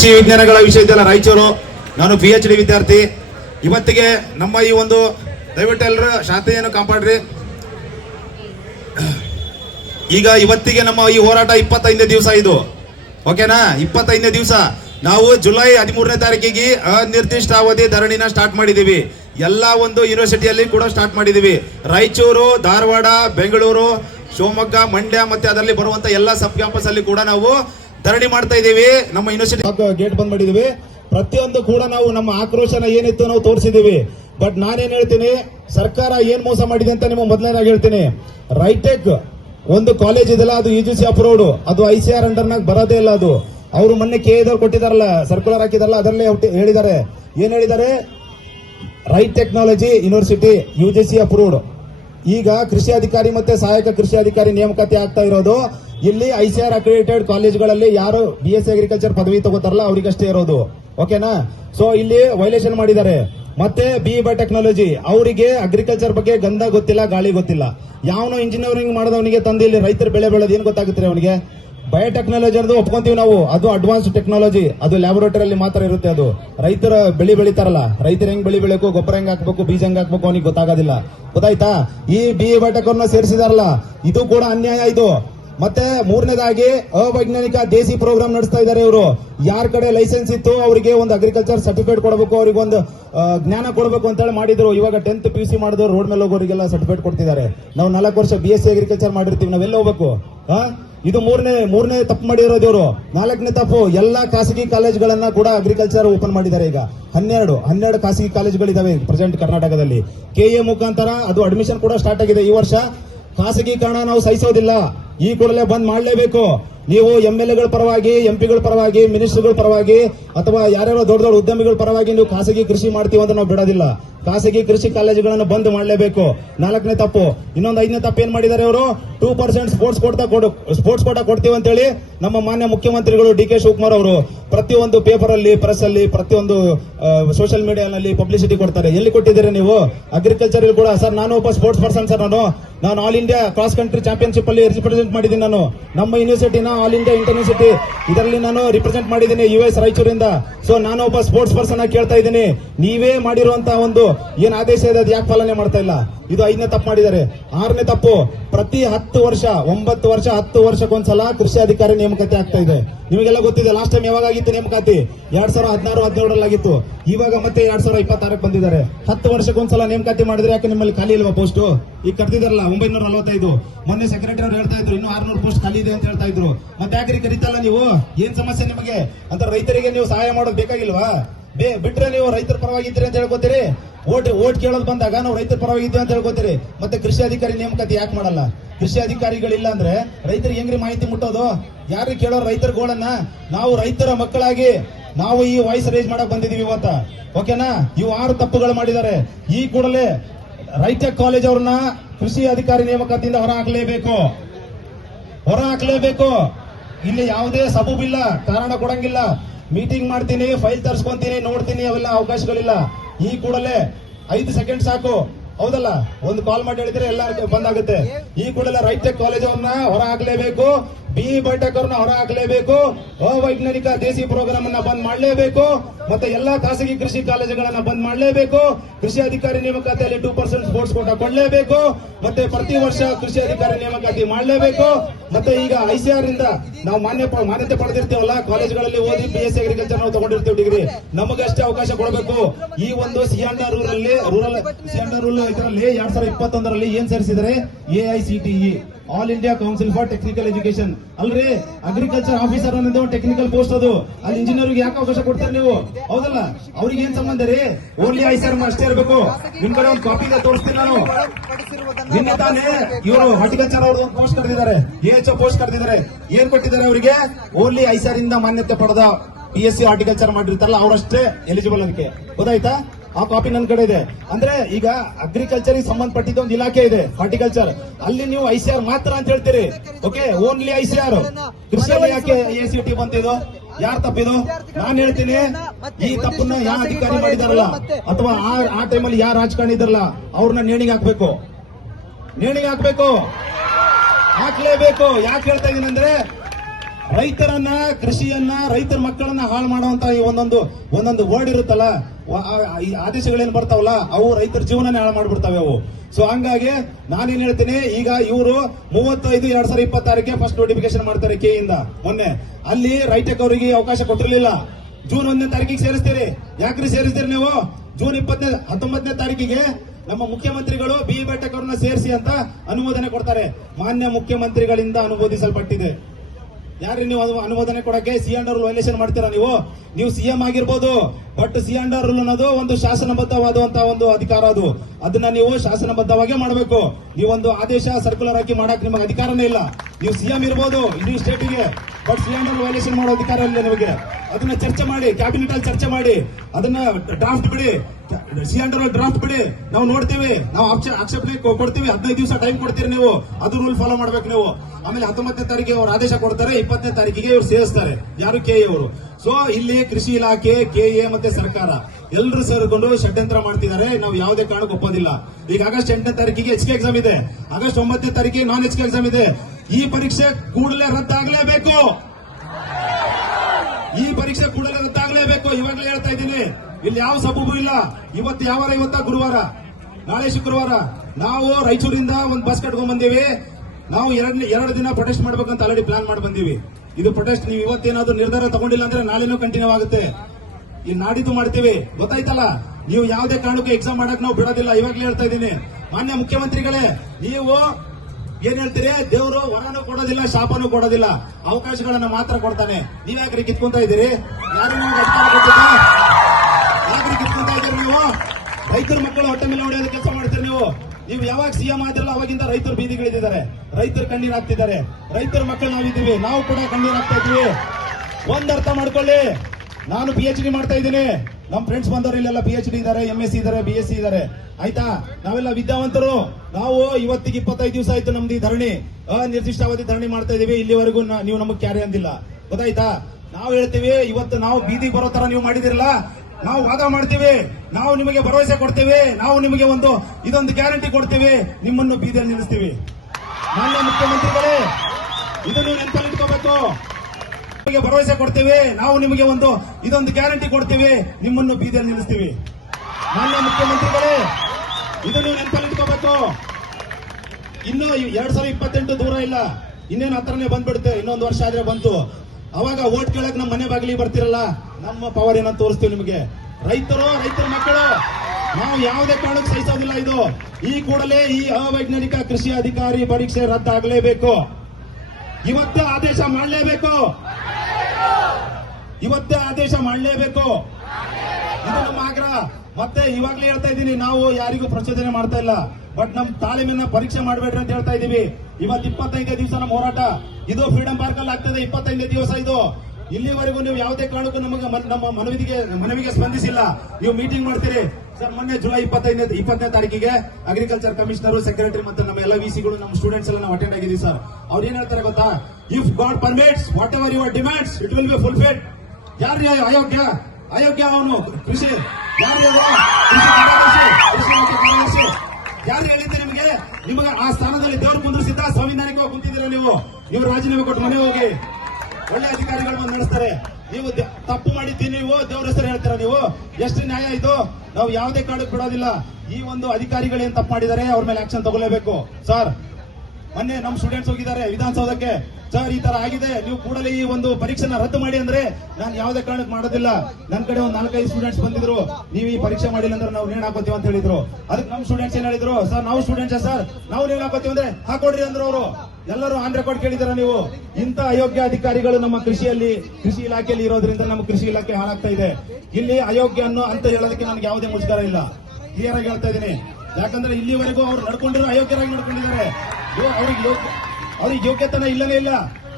ಕೃಷಿ ವಿಜ್ಞಾನಗಳ ವಿಶ್ವವಿದ್ಯಾಲಯ ರಾಯಚೂರು. ನಾನು PhD ವಿದ್ಯಾರ್ಥಿ. ಇವತ್ತಿಗೆ ನಮ್ಮ ಈ ಒಂದು ದಯವಿಟ್ಟು ಎಲ್ಲರೂ ಶಾಂತಿಯನ್ನು ಕಾಪಾಡ್ರಿ. ಈಗ ಇವತ್ತಿಗೆ ನಮ್ಮ ಈ ಹೋರಾಟ 25ನೇ ದಿವಸ ಇದು, ಓಕೆನಾ? 25ನೇ ದಿವಸ. ನಾವು ಜುಲೈ 13ನೇ ತಾರೀಕಿಗೆ ಅನಿರ್ದಿಷ್ಟ ಅವಧಿ ಧರಣಿನ ಸ್ಟಾರ್ಟ್ ಮಾಡಿದ್ದೀವಿ. ಎಲ್ಲ ಒಂದು ಯೂನಿವರ್ಸಿಟಿಯಲ್ಲಿ ಕೂಡ ಸ್ಟಾರ್ಟ್ ಮಾಡಿದ್ದೀವಿ. ರಾಯಚೂರು, ಧಾರವಾಡ, ಬೆಂಗಳೂರು, ಶಿವಮೊಗ್ಗ, ಮಂಡ್ಯ ಮತ್ತೆ ಅದರಲ್ಲಿ ಬರುವಂತ ಎಲ್ಲ ಸಬ್ ಕ್ಯಾಂಪಸ್ ಅಲ್ಲಿ ಕೂಡ ನಾವು ಧರಣಿ ಮಾಡ್ತಾ ಇದ್ದೀವಿ. ನಮ್ಮ ಯೂನಿವರ್ಸಿಟಿ ಗೇಟ್ ಬಂದ್ ಮಾಡಿದೀವಿ. ಪ್ರತಿಯೊಂದು ಕೂಡ ನಾವು ನಮ್ಮ ಆಕ್ರೋಶನ ಏನಿತ್ತು ನಾವು ತೋರಿಸಿದೀವಿ. ಬಟ್ ನಾನೇನ್ ಹೇಳ್ತೀನಿ, ಸರ್ಕಾರ ಏನ್ ಮೋಸ ಮಾಡಿದೆ ಅಂತ ನಿಮಗೆ ಮೊದಲನೇದಾಗಿ ಹೇಳ್ತೀನಿ. ರೈಟೆಕ್ ಒಂದು ಕಾಲೇಜ್ ಇದೆಲ್ಲ, ಅದು UGC ಅಪ್ರೂವ್ಡ್, ಅದು ICAR ಅಂಡರ್ನಾಗ ಬರೋದೇ ಇಲ್ಲ. ಅದು ಅವರು ಮೊನ್ನೆ KA ಕೊಟ್ಟಿದಾರಲ್ಲ, ಸರ್ಕ್ಯುಲರ್ ಹಾಕಿದಾರಲ್ಲ, ಅದರಲ್ಲೇ ಹೇಳಿದ್ದಾರೆ. ಏನ್ ಹೇಳಿದ್ದಾರೆ? Right technology university UGC approved. ಈಗ ಕೃಷಿ ಅಧಿಕಾರಿ ಮತ್ತೆ ಸಹಾಯಕ ಕೃಷಿ ಅಧಿಕಾರಿ ನೇಮಕಾತಿ ಆಗ್ತಾ ಇರೋದು ಇಲ್ಲಿ ICAR ಅಕ್ರೆಡಿಟೆಡ್ ಕಾಲೇಜ್ಗಳಲ್ಲಿ ಯಾರು BSc ಅಗ್ರಿಕಲ್ಚರ್ ಪದವಿ ತಗೋತಾರಲ್ಲ ಅವರಿಗಷ್ಟೇ ಇರೋದು, ಓಕೆನಾ? ಸೊ ಇಲ್ಲಿ ವೈಲೇಷನ್ ಮಾಡಿದ್ದಾರೆ. ಮತ್ತೆ BE ಬೈ ಟೆಕ್ನಾಲಜಿ, ಅವರಿಗೆ ಅಗ್ರಿಕಲ್ಚರ್ ಬಗ್ಗೆ ಗಂಧ ಗೊತ್ತಿಲ್ಲ, ಗಾಳಿ ಗೊತ್ತಿಲ್ಲ. ಯಾವನೋ ಇಂಜಿನಿಯರಿಂಗ್ ಮಾಡೋದವನಿಗೆ ತಂದು ಇಲ್ಲಿ ರೈತರ ಬೆಳೆ ಬೆಳೆದು ಏನ್ ಗೊತ್ತಾಗುತ್ತೆ ಅವನಿಗೆ? ಬಯೋಟೆಕ್ನಾಲಜಿ ಅನ್ನೋದು ಒಪ್ಕೊಂತೀವಿ ನಾವು, ಅದು ಅಡ್ವಾನ್ಸ್ ಟೆಕ್ನಾಲಜಿ, ಅದು ಲ್ಯಾಬೋರೇಟರಿಯಲ್ಲಿ ಮಾತ್ರ ಇರುತ್ತೆ. ಅದು ರೈತರ ಬೆಳಿತಾರಲ್ಲ, ರೈತರು ಹೆಂಗ್ ಬೆಳಿಬೇಕು, ಗೊಬ್ಬರ ಹೆಂಗ್ ಹಾಕ್ಬೇಕು, ಬೀಜ ಹೆಂಗ್ ಹಾಕ್ಬೇಕು ಅವನಿಗೆ ಗೊತ್ತಾಗೋದಿಲ್ಲ. ಗೊತ್ತಾಯ್ತಾ? ಈ BE ಬಯೋಟೆಕ್ ಅವ್ರನ್ನ ಸೇರಿಸಿದಾರಲ್ಲ, ಇದು ಕೂಡ ಅನ್ಯಾಯ ಇದು. ಮತ್ತೆ ಮೂರನೇದಾಗಿ ಅವೈಜ್ಞಾನಿಕ ದೇಸಿ ಪ್ರೋಗ್ರಾಮ್ ನಡೆಸ್ತಾ ಇದ್ದಾರೆ ಇವರು. ಯಾರ ಕಡೆ ಲೈಸೆನ್ಸ್ ಇತ್ತು ಅವರಿಗೆ ಒಂದು ಅಗ್ರಿಕಲ್ಚರ್ ಸರ್ಟಿಫಿಕೇಟ್ ಕೊಡಬೇಕು, ಅವರಿಗೆ ಒಂದು ಜ್ಞಾನ ಕೊಡಬೇಕು ಅಂತ ಹೇಳಿ ಮಾಡಿದ್ರು. ಇವಾಗ 10th PUC ಮಾಡಿದ್ರು, ರೋಡ್ ಮೇಲೆ ಹೋಗೋರಿಗೆಲ್ಲ ಸರ್ಟಿಫಿಕೇಟ್ ಕೊಡ್ತಿದ್ದಾರೆ. ನಾವು 4 ವರ್ಷ BSc ಅಗ್ರಿಕಲ್ಚರ್ ಮಾಡಿರ್ತೀವಿ, ನಾವೆಲ್ಲ ಹೋಗ್ಬೇಕು? ಇದು ಮೂರನೇ ತಪ್ಪು ಮಾಡಿರೋದು ಇವರು. 4ನೇ ತಪ್ಪು, ಎಲ್ಲಾ ಖಾಸಗಿ ಕಾಲೇಜ್ಗಳನ್ನ ಕೂಡ ಅಗ್ರಿಕಲ್ಚರ್ ಓಪನ್ ಮಾಡಿದ್ದಾರೆ. ಈಗ 12 ಖಾಸಗಿ ಕಾಲೇಜ್ಗಳಿದಾವೆ ಪ್ರೆಸೆಂಟ್ ಕರ್ನಾಟಕದಲ್ಲಿ. KA ಮುಖಾಂತರ ಅದು ಅಡ್ಮಿಷನ್ ಕೂಡ ಸ್ಟಾರ್ಟ್ ಆಗಿದೆ ಈ ವರ್ಷ. ಖಾಸಗೀಕರಣ ನಾವು ಸಹಿಸೋದಿಲ್ಲ, ಈ ಕೂಡಲೇ ಬಂದ್ ಮಾಡಲೇಬೇಕು. ನೀವು MLAಗಳ ಪರವಾಗಿ, MP ಗಳ ಪರವಾಗಿ, ಮಿನಿಸ್ಟರ್ಗಳ ಪರವಾಗಿ, ಅಥವಾ ಯಾರ್ಯಾರೋ ದೊಡ್ಡ ದೊಡ್ಡ ಉದ್ಯಮಿಗಳ ಪರವಾಗಿ ನೀವು ಖಾಸಗಿ ಕೃಷಿ ಮಾಡ್ತೀವಿ ಅಂತ ನಾವು ಬಿಡೋದಿಲ್ಲ. ಖಾಸಗಿ ಕೃಷಿ ಕಾಲೇಜುಗಳನ್ನು ಬಂದ್ ಮಾಡಲೇಬೇಕು. 4ನೇ ತಪ್ಪು. ಇನ್ನೊಂದು 5ನೇ ತಪ್ಪು ಏನ್ ಮಾಡಿದ್ದಾರೆ ಅವರು? 2% ಸ್ಪೋರ್ಟ್ಸ್ ಕೋಟಾ ಕೊಡ್ತೀವಿ ಅಂತ ಹೇಳಿ ನಮ್ಮ ಮಾನ್ಯ ಮುಖ್ಯಮಂತ್ರಿಗಳು DK ಶಿವಕುಮಾರ್ ಅವರು ಪ್ರತಿಯೊಂದು ಪೇಪರ್ ಅಲ್ಲಿ, ಪ್ರೆಸ್ ಅಲ್ಲಿ, ಪ್ರತಿಯೊಂದು ಸೋಷಿಯಲ್ ಮೀಡಿಯಾನಲ್ಲಿ ಪಬ್ಲಿಸಿಟಿ ಕೊಡ್ತಾರೆ. ಎಲ್ಲಿ ಕೊಟ್ಟಿದ್ದೀರಾ ನೀವು? ಅಗ್ರಿಕಲ್ಚರ್ ಕೂಡ. ಸರ್, ನಾನು ಒಬ್ಬ ಸ್ಪೋರ್ಟ್ಸ್ ಪರ್ಸನ್ ಸರ್. ನಾನು all India cross country championship ಅಲ್ಲಿ ರಿಪ್ರೆಸೆಂಟ್ ಮಾಡಿದ್ದೀನಿ. ನಾನು ನಮ್ಮ ಯೂನಿವರ್ಸಿಟಿನ ಆಲ್ ಇಂಡಿಯಾ ಇಂಟರ್ಯೂನಿವರ್ಸಿಟಿ ಇದರಲ್ಲಿ ನಾನು ರಿಪ್ರೆಸೆಂಟ್ ಮಾಡಿದ್ದೀನಿ US ರಾಯಚೂರಿಂದ. ಸೊ ನಾನು ಒಬ್ಬ ಸ್ಪೋರ್ಟ್ಸ್ ಪರ್ಸನ್ ಆಗಿ ಕೇಳ್ತಾ ಇದ್ದೀನಿ, ನೀವೇ ಮಾಡಿರುವಂತಹ ಒಂದು ಏನ್ ಆದೇಶ ಇದೆ ಅದು ಯಾಕೆ ಪಾಲನೆ ಮಾಡ್ತಾ ಇಲ್ಲ? ಇದು 5ನೇ ತಪ್ಪು ಮಾಡಿದ್ದಾರೆ. 6ನೇ ತಪ್ಪು, ಪ್ರತಿ 10 ವರ್ಷ 9 ವರ್ಷ 10 ವರ್ಷಕ್ಕೊಂದ್ಸಲ ಕೃಷಿ ಅಧಿಕಾರಿ ನೇಮಕಾತಿ ಆಗ್ತಾ ಇದೆ. ನಿಮಗೆಲ್ಲ ಗೊತ್ತಿದೆ. ಲಾಸ್ಟ್ ಟೈಮ್ ಯಾವಾಗ ಆಗಿತ್ತು ನೇಮಕಾತಿ? 2016-17 ಆಗಿತ್ತು. ಇವಾಗ ಮತ್ತೆ 2026 ಬಂದಿದ್ದಾರೆ. 10 ವರ್ಷಕ್ಕೊಂದ್ಸಲ ನೇಮಕಾತಿ ಮಾಡಿದ್ರೆ ಯಾಕೆ ನಿಮ್ಮಲ್ಲಿ ಖಾಲಿ ಇಲ್ವಾ ಪೋಸ್ಟ್? ಈಗ ಕರೆದಿದಾರಲ್ಲ 945. ಮೊನ್ನೆ ಸೆಕ್ರೆಟರಿ ಅವರು ಹೇಳ್ತಾ ಇದ್ರು ಇನ್ನು 600 ಪೋಸ್ಟ್ ಖಾಲಿ ಇದೆ ಅಂತ ಹೇಳ್ತಾ ಇದ್ರು. ಮತ್ತೆ ಯಾಕ್ರಿ ಕರೀತಲ್ಲ ನೀವು? ಏನ್ ಸಮಸ್ಯೆ ನಿಮಗೆ ಅಂತ? ರೈತರಿಗೆ ನೀವು ಸಹಾಯ ಮಾಡೋದು ಬೇಕಾಗಿಲ್ವಾ? ಬಿಟ್ರೆ ನೀವು ರೈತರ ಪರವಾಗಿದ್ದೀರಿ ಅಂತ ಹೇಳ್ಕೊತೀರಿ. ಓಟ್ ಕೇಳೋದು ಬಂದಾಗ ನಾವು ರೈತರ ಪರವಾಗಿದ್ದೀವಿ ಅಂತ ಹೇಳ್ಕೊತೀರಿ. ಮತ್ತೆ ಕೃಷಿ ಅಧಿಕಾರಿ ನೇಮಕಾತಿ ಯಾಕೆ ಮಾಡಲ್ಲ? ಕೃಷಿ ಅಧಿಕಾರಿಗಳಿಲ್ಲ ಅಂದ್ರೆ ರೈತರಿಗೆ ಹೆಂಗ್ರಿ ಮಾಹಿತಿ ಮುಟ್ಟೋದು? ಯಾರಿಗೆ ಕೇಳೋರು ರೈತರ ಗೋಳನ್ನ? ನಾವು ರೈತರ ಮಕ್ಕಳಾಗಿ ನಾವು ಈ ವಾಯ್ಸ್ ರೇಜ್ ಮಾಡಕ್ ಬಂದಿದೀವಿ ಇವತ್ತ, ಓಕೆನಾ? ಇವು 6 ತಪ್ಪುಗಳು ಮಾಡಿದ್ದಾರೆ. ಈ ಕೂಡಲೇ ರೈಟೆಕ್ ಕಾಲೇಜ್ ಅವ್ರನ್ನ ಕೃಷಿ ಅಧಿಕಾರಿ ನೇಮಕಾತಿಯಿಂದ ಹೊರ ಹಾಕಲೇಬೇಕು. ಇಲ್ಲಿ ಯಾವುದೇ ಸಬೂಬಿಲ್ಲ, ಕಾರಣ ಕೊಡಂಗಿಲ್ಲ. ಮೀಟಿಂಗ್ ಮಾಡ್ತೀನಿ, ಫೈಲ್ ತರಿಸ್ಕೊಂತೀನಿ, ನೋಡ್ತೀನಿ, ಅವೆಲ್ಲ ಅವಕಾಶಗಳಿಲ್ಲ. ಈ ಕೂಡಲೇ 5 ಸೆಕೆಂಡ್ ಸಾಕು, ಹೌದಲ್ಲ? ಒಂದು ಕಾಲ್ ಮಾಡಿ ಹೇಳಿದ್ರೆ ಎಲ್ಲ ಬಂದಾಗುತ್ತೆ. ಈ ಕೂಡಲೇ ರೈಟೆಕ್ ಕಾಲೇಜ್ ಅವ್ರನ್ನ ಹೊರ ಹಾಕಲೇಬೇಕು, BE ಬಯೋಟೆಕ್ ಅವ್ರನ್ನ ಹೊರ ಹಾಕಲೇಬೇಕು, ಅವೈಜ್ಞಾನಿಕ ದೇಸಿ ಪ್ರೋಗ್ರಾಮ್ ಅನ್ನ ಬಂದ್ ಮಾಡಲೇಬೇಕು, ಮತ್ತೆ ಎಲ್ಲಾ ಖಾಸಗಿ ಕೃಷಿ ಕಾಲೇಜುಗಳನ್ನ ಬಂದ್ ಮಾಡಲೇಬೇಕು. ಕೃಷಿ ಅಧಿಕಾರಿ ನೇಮಕಾತಿಯಲ್ಲಿ 2% ಸ್ಪೋರ್ಟ್ಸ್ ಕೋಟಾ ಕೊಡಲೇಬೇಕು. ಮತ್ತೆ ಪ್ರತಿ ವರ್ಷ ಕೃಷಿ ಅಧಿಕಾರಿ ನೇಮಕಾತಿ ಮಾಡಲೇಬೇಕು. ಮತ್ತೆ ಈಗ ICAR ಇಂದ ನಾವು ಮಾನ್ಯತೆ ಪಡೆದಿರ್ತೀವಲ್ಲ, ಕಾಲೇಜುಗಳಲ್ಲಿ ಓದಿ BSc ಅಗ್ರಿಕಲ್ಚರ್ ನಾವು ತಗೊಂಡಿರ್ತೀವಿ ಡಿಗ್ರಿ, ನಮಗೆ ಅಷ್ಟೇ ಅವಕಾಶ ಕೊಡಬೇಕು. ಈ ಒಂದು ಸಿಯಾಂಡಾ ರೂರಲ್ ಇದರಲ್ಲಿ 2021ರಲ್ಲಿ ಏನ್ ಸೇರಿಸಿದರೆ? AICTE, all India council for technical education. Alright, agriculture officer ಅನ್ನೋದು ಟೆಕ್ನಿಕಲ್ ಪೋಸ್ಟ್. ಅದು ಅಲ್ಲಿ ಇಂಜಿನಿಯರ್ಗೆ ಯಾಕೆ ಅವಕಾಶ ಕೊಡ್ತಾರೆ ನೀವು? ಹೌದಲ್ಲ? ಅವ್ರಿಗೆ ಏನ್ ಸಂಬಂಧ ರೀ? ಓನ್ಲಿ ICAR ಅಷ್ಟೇ ಇರಬೇಕು. ನಿಮ್ ಕಡೆ ಒಂದು ಕಾಪಿ ತೋರಿಸ್ತೀನಿ ನಾನು. ನಿನ್ನೆ ತಾನೇ ಇವರು ಹಾರ್ಟಿಕಲ್ಚರ್ ಅವರು ಒಂದು ಪೋಸ್ಟ್ ಕರೆದಿದ್ದಾರೆ, AHO ಪೋಸ್ಟ್ ಕರೆದಿದ್ದಾರೆ. ಏನ್ ಕೊಟ್ಟಿದ್ದಾರೆ ಅವರಿಗೆ? ಓನ್ಲಿ ICAR ಇಂದ ಮಾನ್ಯತೆ ಪಡೆದ BSc ಹಾರ್ಟಿಕಲ್ಚರ್ ಮಾಡಿರ್ತಾರಲ್ಲ ಅವರಷ್ಟೇ ಎಲಿಜಿಬಲ್. ಅದಕ್ಕೆ ಗೊತ್ತಾಯ್ತಾ? ಆ ಕಾಪಿ ನನ್ನ ಕಡೆ ಇದೆ. ಅಂದ್ರೆ ಈಗ ಅಗ್ರಿಕಲ್ಚರ್ ಸಂಬಂಧಪಟ್ಟಿದ್ದ ಒಂದು ಇಲಾಖೆ ಇದೆ ಹಾರ್ಟಿಕಲ್ಚರ್, ಅಲ್ಲಿ ನೀವು ICAR ಮಾತ್ರ ಅಂತ ಹೇಳ್ತೀರಿ. Okay, only ICAR. ಕೃಷಿಯಲ್ಲಿ ಯಾಕೆ ACT ಬಂತಿದ್ದು? ಯಾರು ತಪ್ಪಿದು? ನಾನು ಹೇಳ್ತೀನಿ, ಈ ತಪ್ಪನ್ನ ಯಾವ ಅಧಿಕಾರಿ ಮಾಡಿದಾರಲ್ಲ, ಅಥವಾ ಆ ಟೈಮಲ್ಲಿ ಯಾರು ರಾಜಕಾರಣಿ ಇದಾರಲ್ಲ, ಅವ್ರನ್ನ ನೇಣಿಗೆ ಹಾಕ್ಬೇಕು. ಹಾಕ್ಲೇಬೇಕು. ಯಾಕೆ ಹೇಳ್ತಾ ಇದೀನಿ ಅಂದ್ರೆ, ರೈತರನ್ನ, ಕೃಷಿಯನ್ನ, ರೈತರ ಮಕ್ಕಳನ್ನ ಹಾಳು ಮಾಡುವಂತ ಈ ಒಂದೊಂದು ವರ್ಡ್ ಇರುತ್ತಲ್ಲ, ಈ ಆದೇಶಗಳೇನು ಬರ್ತಾವಲ್ಲ, ಅವು ರೈತರ ಜೀವನನೇ ಹಾಳು ಮಾಡ್ಬಿಡ್ತಾವೆ ಅವು. ಸೊ ಹಂಗಾಗಿ ನಾನೇನ್ ಹೇಳ್ತೀನಿ, ಈಗ ಇವರು 35/2026 ಫಸ್ಟ್ ನೋಟಿಫಿಕೇಶನ್ ಮಾಡ್ತಾರೆ ಕೆ ಇಂದ. ಮೊನ್ನೆ ಅಲ್ಲಿ ರೈಟೆಕ್ ಅವರಿಗೆ ಅವಕಾಶ ಕೊಟ್ಟಿರಲಿಲ್ಲ. ಜೂನ್ 1ನೇ ತಾರೀಕಿಗೆ ಸೇರಿಸ್ತೀರಿ. ಯಾಕ್ರಿ ಸೇರಿಸ್ತೀರಿ ನೀವು? ಜೂನ್ 19ನೇ ತಾರೀಕಿಗೆ ನಮ್ಮ ಮುಖ್ಯಮಂತ್ರಿಗಳು ಬಿ ಟೆಕ್ ಅವರನ್ನ ಸೇರಿಸಿ ಅಂತ ಅನುಮೋದನೆ ಕೊಡ್ತಾರೆ. ಮಾನ್ಯ ಮುಖ್ಯಮಂತ್ರಿಗಳಿಂದ ಅನುಮೋದಿಸಲ್ಪಟ್ಟಿದೆ. ಯಾರು ನೀವು ಅನುಮೋದನೆ ಕೊಡಕ್ಕೆ? ಸಿ ಅಂಡರ್ ರೂಲ್ ವೈಲೇಷನ್ ಮಾಡ್ತೀರಾ ನೀವು ಸಿಎಂ ಆಗಿರ್ಬೋದು, ಬಟ್ ಸಿ ಅಂಡರ್ ರೂಲ್ ಅನ್ನೋದು ಒಂದು ಶಾಸನಬದ್ಧವಾದಂತಹ ಒಂದು ಅಧಿಕಾರ. ಅದನ್ನ ನೀವು ಶಾಸನಬದ್ಧವಾಗೇ ಮಾಡಬೇಕು. ನೀವೊಂದು ಆದೇಶ ಸರ್ಕ್ಯುಲರ್ ಹಾಕಿ ಮಾಡಕ್ ನಿಮಗೆ ಅಧಿಕಾರನೇ ಇಲ್ಲ. ನೀವು ಸಿಎಂ ಇರ್ಬೋದು ಇಡೀ ಸ್ಟೇಟಿಗೆ, ಬಟ್ ಸಿ ಅಂಡರ್ ವೈಲೇಷನ್ ಮಾಡೋ ಅಧಿಕಾರ ಇಲ್ಲ ನಿಮಗೆ. ಅದನ್ನ ಚರ್ಚೆ ಮಾಡಿ, ಕ್ಯಾಬಿನೆಟ್ ಅಲ್ಲಿ ಚರ್ಚೆ ಮಾಡಿ, ಅದನ್ನ ಡ್ರಾಫ್ಟ್ ಬಿಡಿ, ಸಿ ಅಂಡರ್ ಡ್ರಾಫ್ಟ್ ಬಿಡಿ, ನಾವು ನೋಡ್ತೀವಿ, ನಾವು ಆಕ್ಷೇಪಣೆ ಕೊಡ್ತೀವಿ. 15 ದಿವಸ ಟೈಮ್ ಕೊಡ್ತೀರಿ ನೀವು, ಅದು ರೂಲ್ ಫಾಲೋ ಮಾಡ್ಬೇಕು ನೀವು. ಆಮೇಲೆ 19ನೇ ತಾರೀಕಿಗೆ ಅವರು ಆದೇಶ ಕೊಡ್ತಾರೆ, 20ನೇ ತಾರೀಕಿಗೆ ಇವರು ಸೇರಿಸ್ತಾರೆ. ಯಾರು? ಕೆಎ ಅವರು. ಸೊ ಇಲ್ಲಿ ಕೃಷಿ ಇಲಾಖೆ, ಕೆಎ ಮತ್ತೆ ಸರ್ಕಾರ ಎಲ್ಲರೂ ಸೇರಿಕೊಂಡು ಷಡ್ಯಂತ್ರ ಮಾಡ್ತಿದ್ದಾರೆ. ನಾವು ಯಾವುದೇ ಕಾರಣಕ್ಕೆ ಒಪ್ಪೋದಿಲ್ಲ. ಈಗ ಆಗಸ್ಟ್ 8ನೇ ತಾರೀಕಿಗೆ HK ಎಕ್ಸಾಮ್ ಇದೆ, ಆಗಸ್ಟ್ 9ನೇ ತಾರೀಕಿಗೆ ನಾನ್ HK ಎಕ್ಸಾಮ್ ಇದೆ. ಈ ಪರೀಕ್ಷೆ ಕೂಡಲೇ ರದ್ದಾಗಲೇಬೇಕು. ಈ ಪರೀಕ್ಷೆ ಕೂಡಲೇ ರದ್ದಾಗಲೇಬೇಕು. ಇವಾಗಲೇ ಹೇಳ್ತಾ ಇದ್ದೀನಿ, ಇಲ್ಲಿ ಯಾವ ಸಬೂಬು ಇಲ್ಲ. ಇವತ್ತು ಯಾವ ವಾರ? ಇವತ್ತ ಗುರುವಾರ, ನಾಳೆ ಶುಕ್ರವಾರ. ನಾವು ರಾಯಚೂರಿಂದ ಒಂದು ಬಸ್ ಕಟ್ಕೊಂಡ್ ಬಂದೀವಿ. ನಾವು ಎರಡು ದಿನ ಪ್ರೊಟೆಸ್ಟ್ ಮಾಡ್ಬೇಕಂತ ಆಲ್ರೆಡಿ ಪ್ಲಾನ್ ಮಾಡಿ ಬಂದೀವಿ. ಇದು ಪ್ರೊಟೆಸ್ಟ್ ನೀವು ಇವತ್ತೇನಾದ್ರೂ ನಿರ್ಧಾರ ತಗೊಂಡಿಲ್ಲ ಅಂದ್ರೆ ನಾಳೆನೂ ಕಂಟಿನ್ಯೂ ಆಗುತ್ತೆ. ಇಲ್ಲಿ ನಾಡಿದ್ದು ಮಾಡ್ತೀವಿ, ಗೊತ್ತಾಯ್ತಲ್ಲ. ನೀವು ಯಾವುದೇ ಕಾರಣಕ್ಕೂ ಎಕ್ಸಾಮ್ ಮಾಡಕ್ ನಾವು ಬಿಡೋದಿಲ್ಲ. ಇವಾಗಲೇ ಹೇಳ್ತಾ ಇದ್ದೀನಿ, ಮಾನ್ಯ ಮುಖ್ಯಮಂತ್ರಿಗಳೇ, ನೀವು ಏನ್ ಹೇಳ್ತೀರಿ? ದೇವರು ವರನೂ ಕೊಡೋದಿಲ್ಲ, ಶಾಪನೂ ಕೊಡೋದಿಲ್ಲ, ಅವಕಾಶಗಳನ್ನ ಮಾತ್ರ ಕೊಡ್ತಾನೆ. ನೀವ್ಯಾಕ್ರಿ ಕಿತ್ಕೊಂತ ಇದ್ದೀರಿ? ಯಾರು ನಿಮ್ಗೆ ಅಧಿಕಾರ ಕೊಟ್ಟಿಲ್ಲ? ಯಾಕ್ರಿ ಕಿತ್ಕೊಂತ ಇದ್ದೀರಿ ನೀವು? ರೈತರ ಮಕ್ಕಳು ಹೊಟ್ಟೆ ಮೇಲೆ ಹೊಡೆಯೋದು ಕೆಲಸ ಮಾಡ್ತೀರಿ ನೀವು. ನೀವು ಯಾವಾಗ ಸಿಎಂ ಆದ್ರಲ್ಲ ಅವಾಗಿಂದ ರೈತರು ಬೀದಿಗಿಳಿದಿದ್ದಾರೆ, ರೈತರು ಕಣ್ಣೀರ್ ಹಾಕ್ತಿದ್ದಾರೆ. ರೈತರ ಮಕ್ಕಳು ನಾವಿದ್ದೀವಿ, ನಾವು ಕೂಡ ಕಣ್ಣೀರ್ ಹಾಕ್ತಾ ಇದ್ದೀವಿ. ಒಂದ್ ಅರ್ಥ ಮಾಡ್ಕೊಳ್ಳಿ, ನಾನು PhD ಮಾಡ್ತಾ ಇದ್ದೀನಿ. ನಮ್ ಫ್ರೆಂಡ್ಸ್ ಬಂದವರು ಇಲ್ಲೆಲ್ಲ PhD ಇದ್ದಾರೆ, MSc ಇದ್ದಾರೆ, BSc ಇದ್ದಾರೆ. ಆಯ್ತಾ? ನಾವೆಲ್ಲ ವಿದ್ಯಾವಂತರು. ನಾವು ಇವತ್ತಿಗೆ 25 ದಿವಸ ಆಯ್ತು ನಮ್ದು ಈ ಧರಣಿ, ಅನಿರ್ದಿಷ್ಟಾವಧಿ ಧರಣಿ ಮಾಡ್ತಾ ಇದೀವಿ. ಇಲ್ಲಿವರೆಗೂ ನೀವು ನಮಗೆ ಕ್ಯಾರಿ ಅಂದಿಲ್ಲ, ಗೊತ್ತಾಯ್ತಾ? ನಾವು ಹೇಳ್ತೀವಿ, ಇವತ್ತು ನಾವು ಬೀದಿಗೆ ಬರೋ ತರ ನೀವು ಮಾಡಿದಿರಲ್ಲ, ನಾವು ವಾದ ಮಾಡ್ತೀವಿ, ನಾವು ನಿಮಗೆ ಭರವಸೆ ಕೊಡ್ತೀವಿ, ನಾವು ನಿಮಗೆ ಇದೊಂದು ಗ್ಯಾರಂಟಿ ಕೊಡ್ತೀವಿ, ನಿಮ್ಮನ್ನು ಬೀದಿಯಲ್ಲಿ ನಿಲ್ಲಿಸ್ತೀವಿ. ಮಾನ್ಯ ಮುಖ್ಯಮಂತ್ರಿಗಳೇ, ಇದನ್ನು ನೆನಪಲ್ಲಿಟ್ಕೋಬೇಕು. ನಿಮಗೆ ಭರವಸೆ ಕೊಡ್ತೀವಿ, ನಾವು ನಿಮಗೆ ಇದೊಂದು ಗ್ಯಾರಂಟಿ ಕೊಡ್ತೀವಿ, ನಿಮ್ಮನ್ನು ಬೀದಿಯಲ್ಲಿ ನಿಲ್ಲಿಸ್ತೀವಿ. ಮಾನ್ಯ ಮುಖ್ಯಮಂತ್ರಿಗಳೇ, ಇದನ್ನು ನೆನಪಲ್ಲಿಟ್ಕೋಬೇಕು. ಇನ್ನು 2028 ದೂರ ಇಲ್ಲ, ಇನ್ನೇನು ಹತ್ರನೇ ಬಂದ್ಬಿಡುತ್ತೆ. ಇನ್ನೊಂದು ವರ್ಷ ಆದ್ರೆ ಬಂತು. ಅವಾಗ ವೋಟ್ ಕೇಳಕ್ ನಮ್ಮ ಮನೆ ಬಾಗಿಲಿಗೆ ಬರ್ತಿರಲ್ಲ, ನಮ್ಮ ಪವರ್ ಏನಂತ ತೋರಿಸ್ತೀವಿ ನಿಮಗೆ. ರೈತರ ಮಕ್ಕಳು ನಾವು ಯಾವುದೇ ಕಾರಣಕ್ಕೂ ಸಹಿಸೋದಿಲ್ಲ. ಇದು ಈ ಕೂಡಲೇ ಈ ಅವೈಜ್ಞಾನಿಕ ಕೃಷಿ ಅಧಿಕಾರಿ ಪರೀಕ್ಷೆ ರದ್ದಾಗಲೇಬೇಕು. ಇವತ್ತೇ ಆದೇಶ ಮಾಡಲೇಬೇಕು. ಇವತ್ತೇ ಆದೇಶ ಮಾಡಲೇಬೇಕು. ಇದು ನಮ್ಮ ಆಗ್ರಹ. ಮತ್ತೆ ಇವಾಗಲೇ ಹೇಳ್ತಾ ಇದ್ದೀನಿ, ನಾವು ಯಾರಿಗೂ ಪ್ರಚೋದನೆ ಮಾಡ್ತಾ ಇಲ್ಲ, ಬಟ್ ನಮ್ ತಾಲೀಮನ್ನ ಪರೀಕ್ಷೆ ಮಾಡಬೇಡ್ರಿ ಅಂತ ಹೇಳ್ತಾ ಇದೀವಿ. ಇವತ್ತು 25ನೇ ದಿವಸ ನಮ್ಮ ಹೋರಾಟ. ಇದು ಫ್ರೀಡಂ ಪಾರ್ಕ್ ಅಲ್ಲಿ ಆಗ್ತದೆ. 25ನೇ ದಿವಸ ಇದು. ಇಲ್ಲಿವರೆಗೂ ನೀವು ಯಾವುದೇ ಕಾರಣಕ್ಕೂ ನಮ್ಮ ಮನವಿಗೆ ಸ್ಪಂದಿಸಿಲ್ಲ. ನೀವು ಮೀಟಿಂಗ್ ಮಾಡ್ತೀರಿ ಸರ್. ಮೊನ್ನೆ ಜುಲೈ 20ನೇ ತಾರೀಕಿಗೆ ಅಗ್ರಿಕಲ್ಚರ್ ಕಮಿಷನರ್, ಸೆಕ್ರೆಟರಿ ಮತ್ತು ನಮ್ಮ ಎಲ್ಲ ವಿಸಿಗಳು, ನಮ್ಮ ಸ್ಟೂಡೆಂಟ್ಸ್ ಎಲ್ಲ ನಾವು ಅಟೆಂಡ್ ಆಗಿದ್ದೀವಿ ಸರ್. ಅವ್ರು ಏನ್ ಹೇಳ್ತಾರೆ ಗೊತ್ತಾ? If god permits what ever your demands it will be fulfilled. ಯಾರು ಅಯೋಗ್ಯ ಅವನು? ಕೃಷಿ ಯಾರು ಹೇಳಿದ್ದೆ ನಿಮಗೆ? ನಿಮಗೆ ಆ ಸ್ಥಾನದಲ್ಲಿ ದೇವರು ಕುಂದ್ರಿಸಿದ್ದ, ಸಂವಿಧಾನಿಕವಾಗಿ ಕುಂತಿದ್ದೀರಾ ನೀವು ರಾಜೀನಾಮೆ ಕೊಟ್ಟು ಮನೆ ಹೋಗಿ. ಒಳ್ಳೆ ಅಧಿಕಾರಿಗಳು ನಡೆಸ್ತಾರೆ. ನೀವು ತಪ್ಪು ಮಾಡಿದ್ದೀನಿ, ನೀವು ದೇವ್ರ ಹೆಸರು ಹೇಳ್ತೀರಾ. ನೀವು ಎಷ್ಟು ನ್ಯಾಯ ಇದು? ನಾವು ಯಾವುದೇ ಕಾರಣಕ್ಕೆ ಬಿಡೋದಿಲ್ಲ. ಈ ಅಧಿಕಾರಿಗಳು ಏನ್ ತಪ್ಪು ಮಾಡಿದ್ದಾರೆ, ಅವ್ರ ಮೇಲೆ ಆಕ್ಷನ್ ತಗೊಳ್ಳೇಬೇಕು ಸರ್. ಮೊನ್ನೆ ನಮ್ಮ ಸ್ಟೂಡೆಂಟ್ಸ್ ಹೋಗಿದ್ದಾರೆ ವಿಧಾನಸೌಧಕ್ಕೆ. ಸರ್, ಈ ತರ ಆಗಿದೆ, ನೀವು ಕೂಡಲೇ ಈ ಪರೀಕ್ಷೆನ ರದ್ದು ಮಾಡಿ ಅಂದ್ರೆ ನಾನು ಯಾವುದೇ ಕಾರಣಕ್ಕೆ ಮಾಡೋದಿಲ್ಲ. ನನ್ನ ಕಡೆ 4-5 ಸ್ಟೂಡೆಂಟ್ಸ್ ಬಂದಿದ್ರು, ನೀವು ಈ ಪರೀಕ್ಷೆ ಮಾಡಿಲ್ಲ ಅಂದ್ರೆ ನಾವು ನೇಣು ಹಾಕೋತೀವಿ ಅಂತ ಹೇಳಿದ್ರು. ಅದಕ್ಕೆ ನಮ್ಮ ಸ್ಟೂಡೆಂಟ್ಸ್ ಏನ್ ಹೇಳಿದ್ರು? ಸರ್, ನಾವು ಸ್ಟೂಡೆಂಟ್ಸ್ ಸರ್, ನಾವು ನೇಣು ಹಾಕೋತೀವಿ ಅಂದ್ರೆ ಹಾಕೊಡ್ರಿ ಅಂದ್ರು ಅವರು. ಎಲ್ಲರೂ ಆನ್ ರೆಕಾರ್ಡ್ ಕೇಳಿದಾರ ನೀವು. ಇಂಥ ಅಯೋಗ್ಯ ಅಧಿಕಾರಿಗಳು ನಮ್ಮ ಕೃಷಿ ಇಲಾಖೆಯಲ್ಲಿ ಇರೋದ್ರಿಂದ ನಮ್ಮ ಕೃಷಿ ಇಲಾಖೆ ಹಾಳಾಗ್ತಾ ಇದೆ. ಇಲ್ಲಿ ಅಯೋಗ್ಯ ಅಂತ ಹೇಳೋದಕ್ಕೆ ನನಗೆ ಯಾವುದೇ ಮುಜುಗರ ಇಲ್ಲ. ಕ್ಲಿಯರ್ ಆಗಿ ಹೇಳ್ತಾ ಇದ್ದೀನಿ. ಯಾಕಂದ್ರೆ ಇಲ್ಲಿವರೆಗೂ ಅವ್ರು ನಡ್ಕೊಂಡಿರೋ ಅಯೋಗ್ಯರಾಗಿ ನಡ್ಕೊಂಡಿದ್ದಾರೆ. ಅವ್ರಿಗೆ ಯೋಗ್ಯತನ ಇಲ್ಲವೇ ಇಲ್ಲ.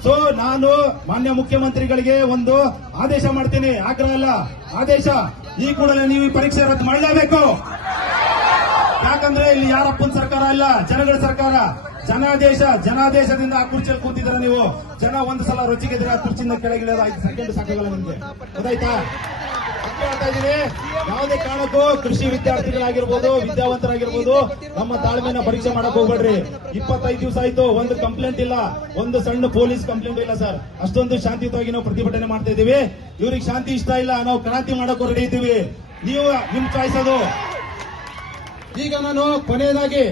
ಸೊ ನಾನು ಮಾನ್ಯ ಮುಖ್ಯಮಂತ್ರಿಗಳಿಗೆ ಒಂದು ಆದೇಶ ಮಾಡ್ತೀನಿ, ಆಗ್ರಹ ಅಲ್ಲ, ಆದೇಶ. ಈ ಕೂಡಲೇ ನೀವು ಈ ಪರೀಕ್ಷೆ ರದ್ದು ಮಾಡಲೇಬೇಕು. ಯಾಕಂದ್ರೆ ಇಲ್ಲಿ ಯಾರಪ್ಪನ ಸರ್ಕಾರ ಇಲ್ಲ, ಜನಗಳ ಸರ್ಕಾರ. ಜನಾದೇಶದಿಂದ ಆ ಕುರ್ಚಿಯಲ್ಲಿ ಕೂತಿದ್ದೀರ ನೀವು. ಜನ ಒಂದು ಸಲ ರೊಚ್ಚಿಗೆದ್ರೆ ಆ ಕುರ್ಚಿಯಿಂದ ಕೆಳಗಿಳಿಯೋದು 5 ಸೆಕೆಂಡ್ ಸಾಕಾಗಲ್ಲ ನಿಮ್ಗೆ, ಗೊತ್ತಾಯ್ತಾ? ಹೇಳ್ತಾ ಇದ್ದೀನಿ, ಯಾವುದೇ ಕಾರಣಕ್ಕೂ ಕೃಷಿ ವಿದ್ಯಾರ್ಥಿಗಳಾಗಿರ್ಬೋದು, ವಿದ್ಯಾವಂತರಾಗಿರ್ಬೋದು, ನಮ್ಮ ತಾಳ್ಮೆನ ಪರೀಕ್ಷೆ ಮಾಡಕ್ ಹೋಗ್ಬೇಡ್ರಿ. 25 ದಿವಸ ಆಯ್ತು, ಒಂದು ಕಂಪ್ಲೇಂಟ್ ಇಲ್ಲ, ಒಂದು ಸಣ್ಣ ಪೊಲೀಸ್ ಕಂಪ್ಲೇಂಟ್ ಇಲ್ಲ ಸರ್. ಅಷ್ಟೊಂದು ಶಾಂತಿಯುತವಾಗಿ ನಾವು ಪ್ರತಿಭಟನೆ ಮಾಡ್ತಾ ಇದೀವಿ. ಇವ್ರಿಗೆ ಶಾಂತಿ ಇಷ್ಟ ಇಲ್ಲ, ನಾವು ಕ್ರಾಂತಿ ಮಾಡಕ್ ರೆಡಿ ಇದ್ದೀವಿ. ನೀವು ನಿಮ್ ಚಾಯ್ಸ್ ಅದು. ಈಗ ನಾನು ಕೊನೆಯದಾಗಿ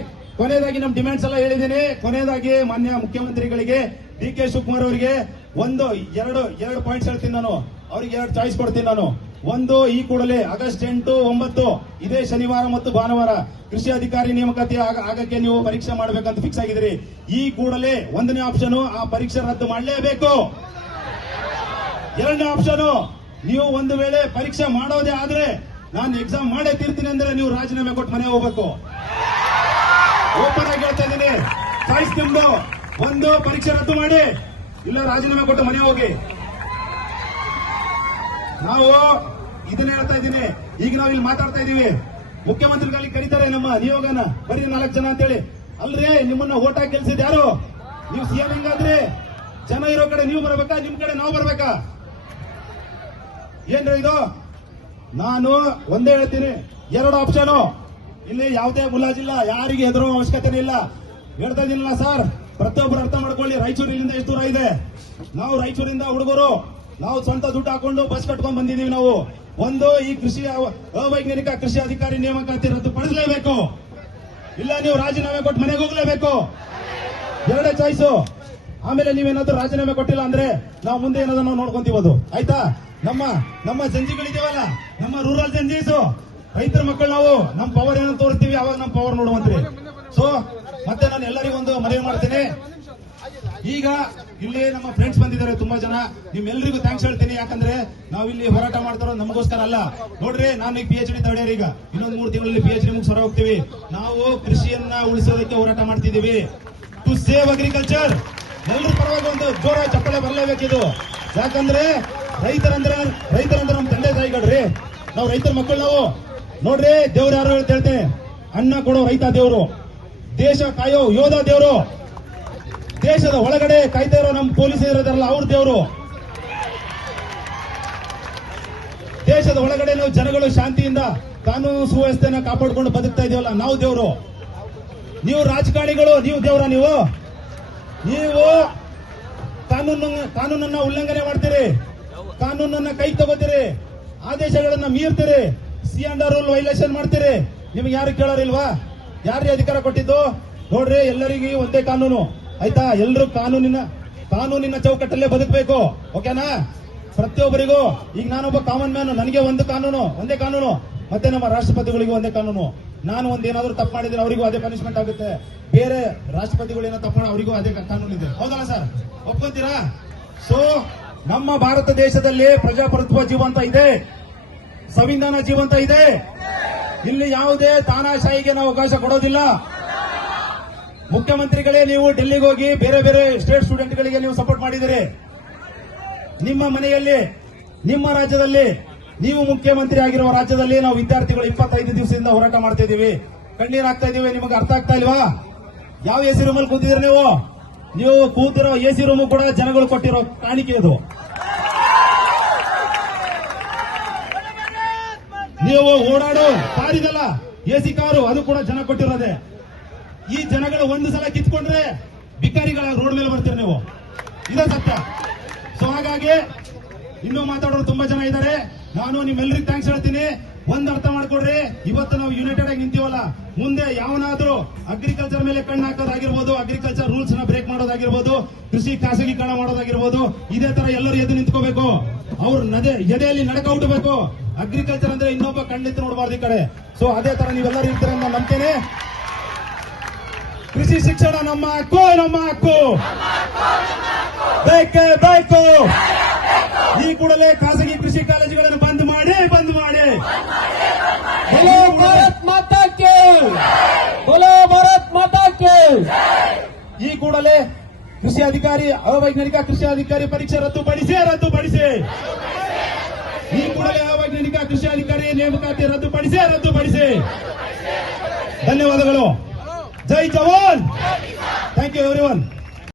ನಮ್ಮ ಡಿಮ್ಯಾಂಡ್ಸ್ ಎಲ್ಲ ಹೇಳಿದ್ದೀನಿ. ಕೊನೆಯದಾಗಿ ಮಾನ್ಯ ಮುಖ್ಯಮಂತ್ರಿಗಳಿಗೆ ಡಿ ಕೆ ಶಿವಕುಮಾರ್ ಅವರಿಗೆ ಎರಡು ಪಾಯಿಂಟ್ಸ್ ಹೇಳ್ತೀನಿ ನಾನು. ಅವ್ರಿಗೆ 2 ಚಾಯ್ಸ್ ಕೊಡ್ತೀನಿ ನಾನು. ಒಂದು, ಈ ಕೂಡಲೇ ಆಗಸ್ಟ್ 8, 9 ಇದೇ ಶನಿವಾರ ಮತ್ತು ಭಾನುವಾರ ಕೃಷಿ ಅಧಿಕಾರಿ ನೇಮಕಾತಿ ಆಗಕ್ಕೆ ನೀವು ಪರೀಕ್ಷೆ ಮಾಡಬೇಕಂತ ಫಿಕ್ಸ್ ಆಗಿದ್ದೀರಿ. ಈ ಕೂಡಲೇ 1ನೇ ಆಪ್ಷನ್, ಆ ಪರೀಕ್ಷೆ ರದ್ದು ಮಾಡಲೇಬೇಕು. 2ನೇ ಆಪ್ಷನ್, ನೀವು ಒಂದು ವೇಳೆ ಪರೀಕ್ಷೆ ಮಾಡೋದೇ ಆದ್ರೆ ನಾನು ಎಕ್ಸಾಮ್ ಮಾಡೇ ತೀರ್ತೀನಿ ಅಂದ್ರೆ ನೀವು ರಾಜೀನಾಮೆ ಕೊಟ್ಟು ಮನೆ ಹೋಗ್ಬೇಕು. ಓಪನ್ ಆಗಿ ಹೇಳ್ತಾ ಇದ್ದೀನಿ, ಚಾಯ್ಸ್ ನಿಮ್ದು. ಒಂದು, ಪರೀಕ್ಷೆ ರದ್ದು ಮಾಡಿ, ಇಲ್ಲ ರಾಜೀನಾಮೆ ಕೊಟ್ಟು ಮನೆ ಹೋಗಿ. ನಾವು ಇದನ್ನ ಹೇಳ್ತಾ ಇದ್ದೀನಿ. ಈಗ ನಾವು ಇಲ್ಲಿ ಮಾತಾಡ್ತಾ ಇದೀವಿ, ಮುಖ್ಯಮಂತ್ರಿಗಳಿಗೆ ಕರೀತಾರೆ ನಮ್ಮ ನಿಯೋಗನ, ಬರೀ 4 ಜನ ಅಂತೇಳಿ. ಅಲ್ರಿ, ನಿಮ್ಮನ್ನ ಓಟ್ ಹಾಕಿ ಗೆಲ್ಸಿದ್ ಯಾರು? ನೀವು ಸಿಎಂ ಹೆಂಗಾದ್ರಿ? ಜನ ಇರೋ ಕಡೆ ನೀವು ಬರ್ಬೇಕಾ, ನಿಮ್ ಕಡೆ ನಾವು ಬರ್ಬೇಕಾ? ಏನ್ರಿ ಇದು? ನಾನು ಒಂದೇ ಹೇಳ್ತೀನಿ, 2 ಆಪ್ಷನ್. ಇಲ್ಲಿ ಯಾವುದೇ ಮುಲಾಜಿಲ್ಲ, ಯಾರಿಗೆ ಹೆದರುವ ಅವಶ್ಯಕತೆ ಇಲ್ಲ. ಹೇಳ್ತಾ ಇದೀನಲ್ಲ ಸರ್, ಪ್ರತಿಯೊಬ್ಬರು ಅರ್ಥ ಮಾಡ್ಕೊಳ್ಳಿ. ರಾಯಚೂರು ಇಲ್ಲಿಂದ ಎಷ್ಟು ದೂರ ಇದೆ? ನಾವು ರಾಯಚೂರಿಂದ ಹುಡುಗರು, ನಾವು ಸ್ವಂತ ದುಡ್ಡು ಹಾಕೊಂಡು ಬಸ್ ಕಟ್ಕೊಂಡ್ ಬಂದಿದೀವಿ ನಾವು. ಒಂದು, ಈ ಕೃಷಿ ಅವೈಜ್ಞಾನಿಕ ಕೃಷಿ ಅಧಿಕಾರಿ ನೇಮಕಾತಿ ರದ್ದು ಪಡಿಸಲೇಬೇಕು, ಇಲ್ಲ ನೀವು ರಾಜೀನಾಮೆ ಕೊಟ್ಟು ಮನೆಗೆ ಹೋಗ್ಲೇಬೇಕು. 2 ಚಾಯ್ಸು. ಆಮೇಲೆ ನೀವೇನಾದ್ರೂ ರಾಜೀನಾಮೆ ಕೊಟ್ಟಿಲ್ಲ ಅಂದ್ರೆ ನಾವು ಮುಂದೆ ಏನಾದ್ರು ನಾವು ನೋಡ್ಕೊಂತೀವದು. ಆಯ್ತಾ? ನಮ್ಮ ಸಂಜಿಗಳಿದೇವಲ್ಲ, ನಮ್ಮ ರೂರಲ್ ಸಂಜೀಸು, ರೈತರ ಮಕ್ಕಳು, ನಾವು ನಮ್ಮ ಪವರ್ ಏನೋ ತೋರಿಸ್ತೀವಿ, ಅವಾಗ ನಮ್ಮ ಪವರ್ ನೋಡುವಂತ್ರಿ. ಸೊ ಮತ್ತೆ ನಾನು ಎಲ್ಲರಿಗೂ ಒಂದು ಮನವಿ ಮಾಡ್ತೇನೆ. ಈಗ ಇಲ್ಲಿ ನಮ್ಮ ಫ್ರೆಂಡ್ಸ್ ಬಂದಿದ್ದಾರೆ ತುಂಬಾ ಜನ, ನಿಮ್ಮೆಲ್ಲರಿಗೂ ಥ್ಯಾಂಕ್ಸ್ ಹೇಳ್ತೀನಿ. ಯಾಕಂದ್ರೆ ನಾವು ಇಲ್ಲಿ ಹೋರಾಟ ಮಾಡ್ತಾರೋ ನಮಗೋಸ್ಕರ ಅಲ್ಲ. ನೋಡ್ರಿ, ನಾನು ಈಗ PhD ಥರ್ಡ್ ಇಯರ್, ಈಗ ಇನ್ನೊಂದು 3 ತಿಂಗಳಲ್ಲಿ PhD ಮುಗಿಸಿ ಹೊರ ಹೋಗ್ತೀವಿ. ನಾವು ಕೃಷಿಯನ್ನ ಉಳಿಸೋದಕ್ಕೆ ಹೋರಾಟ ಮಾಡ್ತಿದ್ದೀವಿ, ಟು ಸೇವ್ ಅಗ್ರಿಕಲ್ಚರ್. ಎಲ್ಲರ ಪರವಾಗಿ ಒಂದು ಜೋರ ಚಪ್ಪಳೆ ಬರಲೇಬೇಕಿದು. ಯಾಕಂದ್ರೆ ರೈತರಂದ್ರೆ ನಮ್ಮ ತಂದೆ ತಾಯಿಗಳ್ರಿ, ನಾವು ರೈತರ ಮಕ್ಕಳು. ನಾವು ನೋಡ್ರಿ, ದೇವ್ರು ಯಾರು ಹೇಳ್ತೇನೆ, ಅನ್ನ ಕೊಡೋ ರೈತ ದೇವರು, ದೇಶ ಕಾಯೋ ಯೋಧ ದೇವರು, ದೇಶದ ಒಳಗಡೆ ಕಾಯ್ತಾ ಇರೋ ನಮ್ಮ ಪೊಲೀಸ್ ಇರೋದಾರಲ್ಲ ಅವ್ರ ದೇವರು. ದೇಶದ ಒಳಗಡೆ ನಾವು ಜನಗಳು ಶಾಂತಿಯಿಂದ ಕಾನೂನು ಸುವ್ಯವಸ್ಥೆನ ಕಾಪಾಡಿಕೊಂಡು ಬದುಕ್ತಾ ಇದೀವಲ್ಲ, ನಾವು ದೇವರು. ನೀವು ರಾಜಕಾರಣಿಗಳು, ನೀವು ದೇವರ? ನೀವು ಕಾನೂನನ್ನ ಉಲ್ಲಂಘನೆ ಮಾಡ್ತೀರಿ, ಕಾನೂನನ್ನ ಕೈ ತಗೋತೀರಿ, ಆದೇಶಗಳನ್ನ ಮೀರ್ತೀರಿ, C&R ರೂಲ್ ವೈಲೇಷನ್ ಮಾಡ್ತೀರಿ. ನಿಮ್ಗೆ ಯಾರು ಕೇಳೋರಿಲ್ವಾ? ಯಾರಿಗೆ ಅಧಿಕಾರ ಕೊಟ್ಟಿದ್ದು? ನೋಡ್ರಿ, ಎಲ್ಲರಿಗೂ ಒಂದೇ ಕಾನೂನು, ಆಯ್ತಾ? ಎಲ್ಲರೂ ಕಾನೂನಿನ ಚೌಕಟ್ಟಲ್ಲೇ ಬದುಕಬೇಕು, ಓಕೆನಾ? ಪ್ರತಿಯೊಬ್ಬರಿಗೂ. ಈಗ ನಾನೊಬ್ಬ ಕಾಮನ್ ಮ್ಯಾನ್, ನನಗೆ ಒಂದೇ ಕಾನೂನು, ಮತ್ತೆ ನಮ್ಮ ರಾಷ್ಟ್ರಪತಿಗಳಿಗೂ ಒಂದೇ ಕಾನೂನು. ನಾನು ಒಂದೇನಾದ್ರೂ ತಪ್ಪು ಮಾಡಿದ್ರೆ ಅವರಿಗೂ ಅದೇ ಪನಿಷ್ಮೆಂಟ್ ಆಗುತ್ತೆ. ಬೇರೆ ರಾಷ್ಟ್ರಪತಿಗಳು ಏನೋ ತಪ್ಪು ಮಾಡಿ ಅವರಿಗೂ ಅದೇ ಕಾನೂನು ಇದೆ, ಹೌದಲ್ಲ ಸರ್? ಒಪ್ಕೊಂತೀರಾ? ಸೊ ನಮ್ಮ ಭಾರತ ದೇಶದಲ್ಲಿ ಪ್ರಜಾಪ್ರಭುತ್ವ ಜೀವಂತ ಇದೆ, ಸಂವಿಧಾನ ಜೀವಂತ ಇದೆ. ಇಲ್ಲಿ ಯಾವುದೇ ತಾನಾಶಾಹಿಗೆ ನಾವು ಅವಕಾಶ ಕೊಡೋದಿಲ್ಲ. ಮುಖ್ಯಮಂತ್ರಿಗಳೇ, ನೀವು ಡೆಲ್ಲಿಗೆ ಹೋಗಿ ಬೇರೆ ಸ್ಟೇಟ್ ಸ್ಟೂಡೆಂಟ್ಗಳಿಗೆ ನೀವು ಸಪೋರ್ಟ್ ಮಾಡಿದಿರಿ. ನಿಮ್ಮ ಮನೆಯಲ್ಲಿ, ನಿಮ್ಮ ರಾಜ್ಯದಲ್ಲಿ, ನೀವು ಮುಖ್ಯಮಂತ್ರಿ ಆಗಿರುವ ರಾಜ್ಯದಲ್ಲಿ ನಾವು ವಿದ್ಯಾರ್ಥಿಗಳು 25 ದಿವಸದಿಂದ ಹೋರಾಟ ಮಾಡ್ತಾ ಇದೀವಿ. ಕಣ್ಣೀರ್ ಹಾಕ್ತಾ ಇದೀವಿ. ನಿಮಗೆ ಅರ್ಥ ಆಗ್ತಾ ಇಲ್ವಾ? ಯಾವ AC ರೂಮಲ್ಲಿ ಕೂತಿದ್ರಿ ನೀವು ಕೂತಿರೋ AC ರೂಮ್ ಕೂಡ ಜನಗಳು ಕೊಟ್ಟಿರೋ ಕಾಣಿಕೆ ಅದು. ನೀವು ಓಡಾಡೋ ಕಾರಿದಲ್ಲ, AC ಕಾರು, ಅದು ಕೂಡ ಜನ ಕೊಟ್ಟಿರೋದೆ. ಈ ಜನಗಳು ಒಂದು ಸಲ ಕಿತ್ಕೊಂಡ್ರೆ ಬಿಕಾರಿಗಳ ರೋಡ್ ಮೇಲೆ ಬರ್ತೀರಿ ನೀವು, ಇದೇ ಸತ್ಯ. ಸೊ ಹಾಗಾಗಿ ಇನ್ನೂ ಮಾತಾಡೋರು ತುಂಬಾ ಜನ ಇದ್ದಾರೆ. ನಾನು ನಿಮ್ಮೆಲ್ಲರಿಗೂ ಥ್ಯಾಂಕ್ಸ್ ಹೇಳ್ತೀನಿ. ಒಂದ್ ಅರ್ಥ ಮಾಡ್ಕೊಡ್ರಿ, ಇವತ್ತು ನಾವು ಯುನೈಟೆಡ್ ಆಗಿ ನಿಂತೀವಲ್ಲ, ಮುಂದೆ ಯಾವನಾದ್ರೂ ಅಗ್ರಿಕಲ್ಚರ್ ಮೇಲೆ ಕಣ್ಣು ಹಾಕೋದಾಗಿರ್ಬೋದು, ಅಗ್ರಿಕಲ್ಚರ್ ರೂಲ್ಸ್ ನ ಬ್ರೇಕ್ ಮಾಡೋದಾಗಿರ್ಬೋದು, ಕೃಷಿ ಖಾಸಗೀಕರಣ ಮಾಡೋದಾಗಿರ್ಬೋದು, ಇದೇ ತರ ಎಲ್ಲರೂ ಎದ್ದು ನಿಂತ್ಕೋಬೇಕು. ಅವ್ರ ಎದೆಯಲ್ಲಿ ನಡಕ ಹುಟ್ಟಬೇಕು. ಅಗ್ರಿಕಲ್ಚರ್ ಅಂದ್ರೆ ಇನ್ನೊಬ್ಬ ಕಣ್ಣಿತ್ತು ನೋಡಬಾರ್ದು ಈ ಕಡೆ. ಸೊ ಅದೇ ತರ ನೀವೆಲ್ಲರೂ ಇರ್ತೀರ ಅಂತ ನಂಬ್ತೇನೆ. ಕೃಷಿ ಶಿಕ್ಷಣ ನಮ್ಮ ಹಕ್ಕು ಬೇಕೇ ಬೇಕು. ಈ ಕೂಡಲೇ ಖಾಸಗಿ ಕೃಷಿ ಕಾಲೇಜುಗಳನ್ನು ಬಂದ್ ಮಾಡಿ बोलो भारत माता के, बोलो भारत माता के. ಈ ಕೂಡಲೇ ಕೃಷಿ ಅಧಿಕಾರಿ, ಅವೈಜ್ಞಾನಿಕ ಕೃಷಿ ಅಧಿಕಾರಿ ಪರೀಕ್ಷೆ ರದ್ದುಪಡಿಸಿ. ಈ ಕೂಡಲೇ ಅವೈಜ್ಞಾನಿಕ ಕೃಷಿ ಅಧಿಕಾರಿ ನೇಮಕಾತಿ ರದ್ದುಪಡಿಸಿ. ಧನ್ಯವಾದಗಳು. ಜೈ ಜವಾನ್. Thank you everyone.